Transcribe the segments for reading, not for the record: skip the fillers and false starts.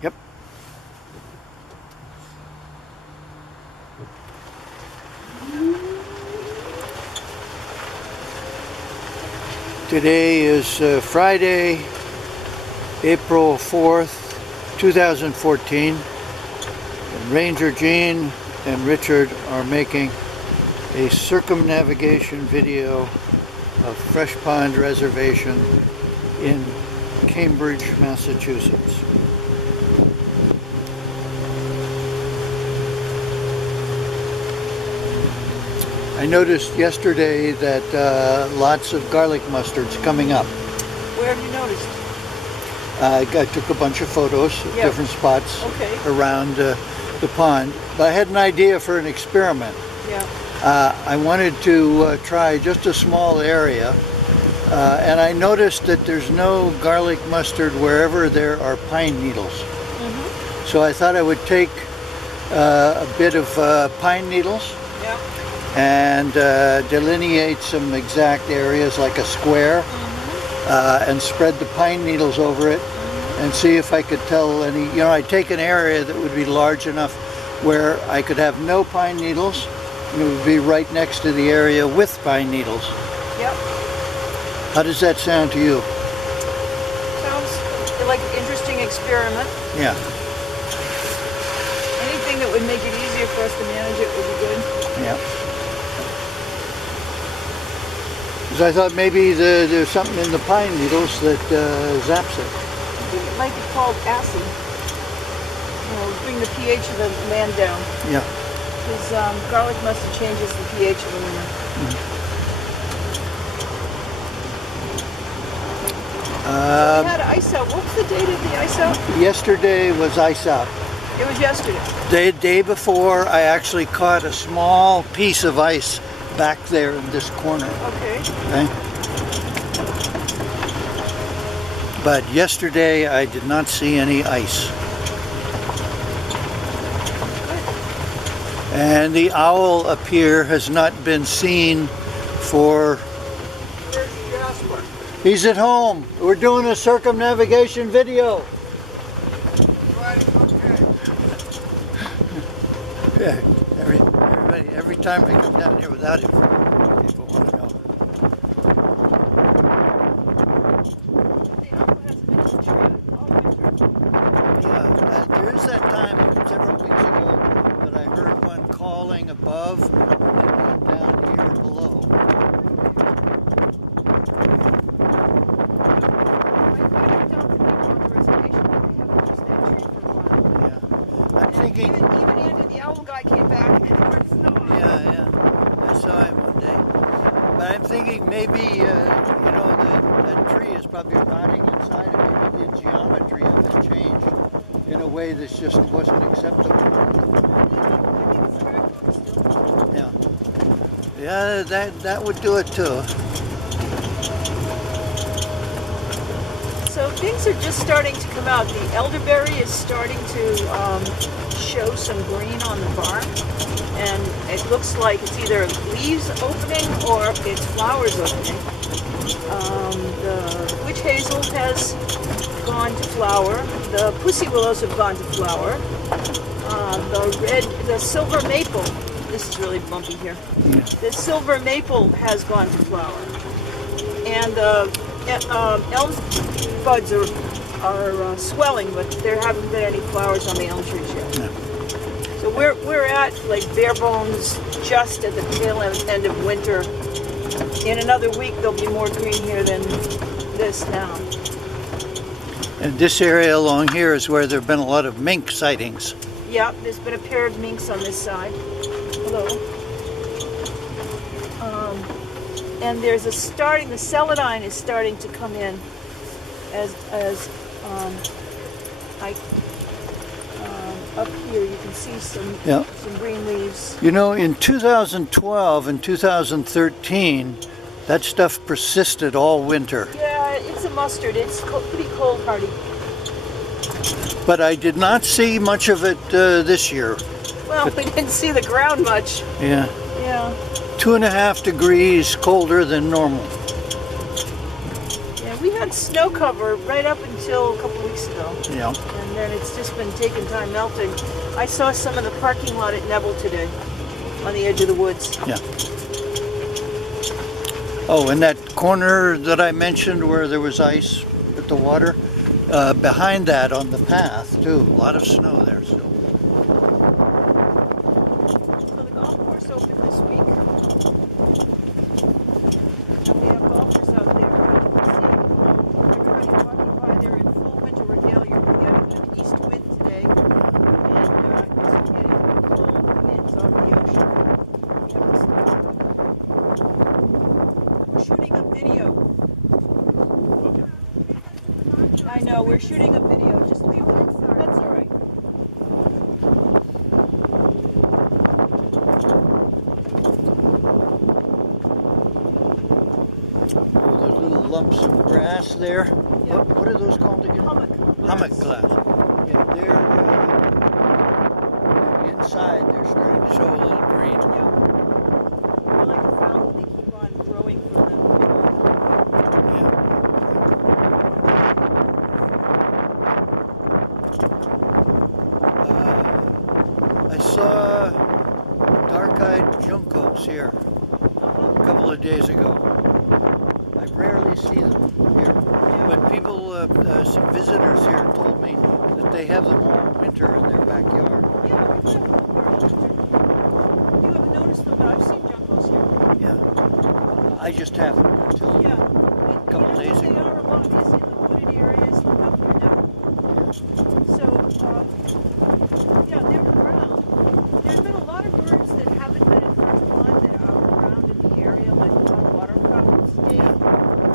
Yep. Today is Friday, April 4th, 2014. And Ranger Gene and Richard are making a circumnavigation video of Fresh Pond Reservation in Cambridge, Massachusetts. I noticed yesterday that lots of garlic mustard's coming up. Where have you noticed? I took a bunch of photos of different spots around the pond. But I had an idea for an experiment. I wanted to try just a small area, and I noticed that there's no garlic mustard wherever there are pine needles. So I thought I would take a bit of pine needles and delineate some exact areas like a square, and spread the pine needles over it and see if I could tell any, you know, I'd take an area that would be large enough where I could have no pine needles, and it would be right next to the area with pine needles. How does that sound to you? Sounds like an interesting experiment. Yeah. Anything that would make it easier for us to manage it would be good. Yeah. Because I thought maybe there's something in the pine needles that zaps it. I think it might be called acid. You know, bring the pH of the land down. Yeah. Because garlic mustard changes the pH of the land. We had ice out. What was the date of the ice out? Yesterday was ice out. It was yesterday. The day before, I actually caught a small piece of ice back there in this corner. Okay. But yesterday, I did not see any ice. And the owl up here has not been seen for... Where's Jasper? He's at home. We're doing a circumnavigation video. Yeah, every time I come down here without him, people want to know. Yeah, there is that time several weeks ago that I heard one calling above and then one down here below. Yeah, I'm thinking. Even Andy, the owl guy, came back and heard snow. Yeah, I saw him one day. But I'm thinking maybe, you know, that tree is probably rotting inside of maybe the geometry of it changed in a way that just wasn't acceptable. Yeah. Yeah, that would do it too. So things are just starting to come out. The elderberry is starting to show some green on the bark, and it looks like it's either leaves opening or it's flowers opening. The witch hazel has gone to flower. The pussy willows have gone to flower. The silver maple, this is really bumpy here. Yeah. The silver maple has gone to flower. And the elm buds are swelling, but there haven't been any flowers on the elm trees yet. Yeah. So we're at like bare bones, just at the tail end of winter. In another week, there'll be more green here than this now. And this area along here is where there have been a lot of mink sightings. Yep, there's been a pair of minks on this side. Hello. And there's the celandine is starting to come in as up here you can see some green leaves. You know, in 2012 and 2013, that stuff persisted all winter. Yeah, it's a mustard. It's pretty cold hardy. But I did not see much of it this year. Well, we didn't see the ground much. Yeah. Yeah. 2.5 degrees colder than normal. Yeah, we had snow cover right up until a couple weeks ago. Yeah. And then it's just been taking time melting. I saw some of the parking lot at Neville today, on the edge of the woods. Yeah. Oh, and that corner that I mentioned where there was ice at the water, behind that on the path too, a lot of snow there still. So the golf course opened this week. And we have golfers out there. You can see everybody walking by there in full winter regalia. We're getting an east wind today. And it's getting cold winds off the ocean. We have to stop. We're shooting a video. I know, we're shooting a video. Just leave it. That's all right. Oh, those little lumps of grass there. Yeah. What are those called again? Hummock glass. Yeah, they're inside. They're starting to show a little green. Yeah. They're like a fountain. They keep on growing from the middle. Yeah. I saw dark-eyed juncos here a couple of days ago. I rarely see them here, but people, some visitors here told me that they have them all winter in their backyard. Yeah, we've got them all winter. You haven't noticed them, but I've seen juncos here. Yeah, I just haven't until a couple days ago. They are a lot is in the wooded areas, like up here now. So, yeah, they're around. There's been a lot of birds that haven't been in Part1 that are around in the area, like waterfowl stay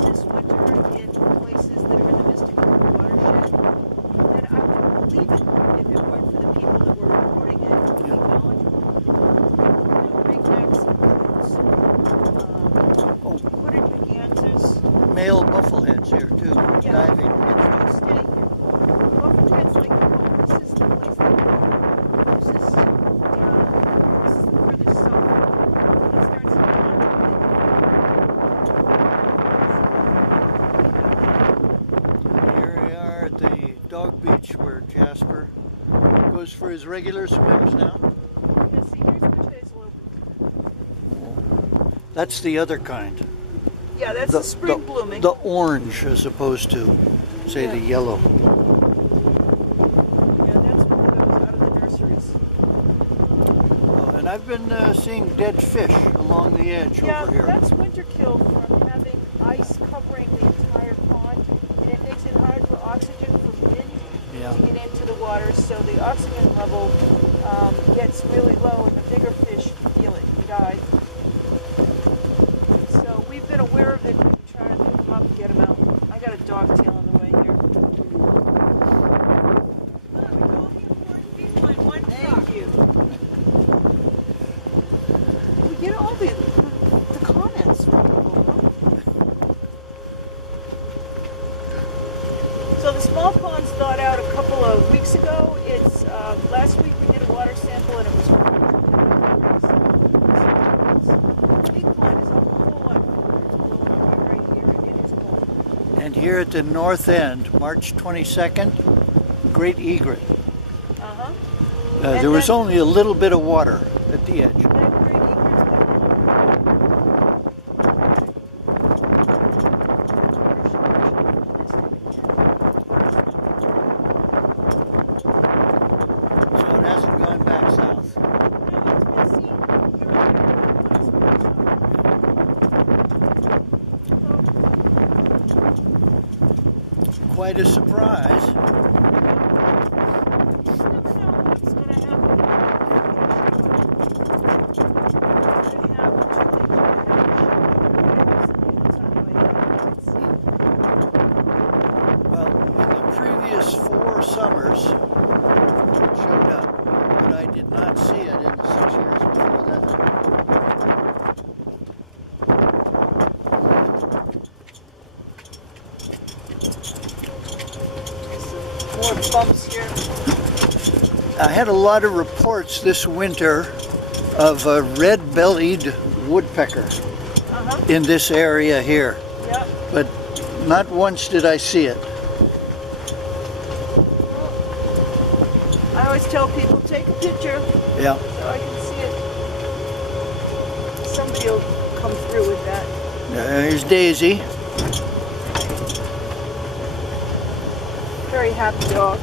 this winter in places that are in the Mystic River watershed. And I wouldn't believe it if it weren't for the people that were reporting it. Being knowledgeable. Ringnecks and coots, hooded gigantus. Male buffleheads here too, diving. And they'll stay here. Buffleheads like the home. This is the place they go. This is the furthest south. It starts in Here we are at the dog beach where Jasper goes for his regular swims now. Yeah, see, here's where Hazel opens. That's the other kind. Yeah, that's the spring blooming. The orange as opposed to, say, the yellow. Yeah, that's one that goes out of the nurseries. Oh, and I've been seeing dead fish along the edge over here. Yeah, that's winter kill from having ice covering the entire pond, and it makes it hard for oxygen from wind to get into the water, so the oxygen level gets really low, and the bigger fish feel it and die. So we've been aware of it and trying to pick them up and get them out. I got a dogtail on the way here. Thank you. We get all the comments from people, huh? So the small pond's thawed out a couple of weeks ago. It's last week we did a water sample and it was the big pond is a whole lot cooler. It's blowing away right here and it is cold. And here at the north end, March 22nd, great egret. There was only a little bit of water at the edge. That great egret's So it hasn't gone back south. no, it's been seen here and there. Quite a surprise. Well, in the previous 4 summers, it showed up, but I did not see it in the 6 years before that. More bumps here. I had a lot of reports this winter of a red-bellied woodpecker in this area here, but not once did I see it. I always tell people, take a picture. Yeah. So I can see it. Somebody will come through with that. There's Daisy. Very happy dog.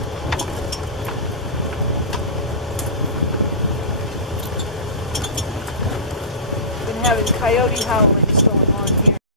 Been having coyote howlings going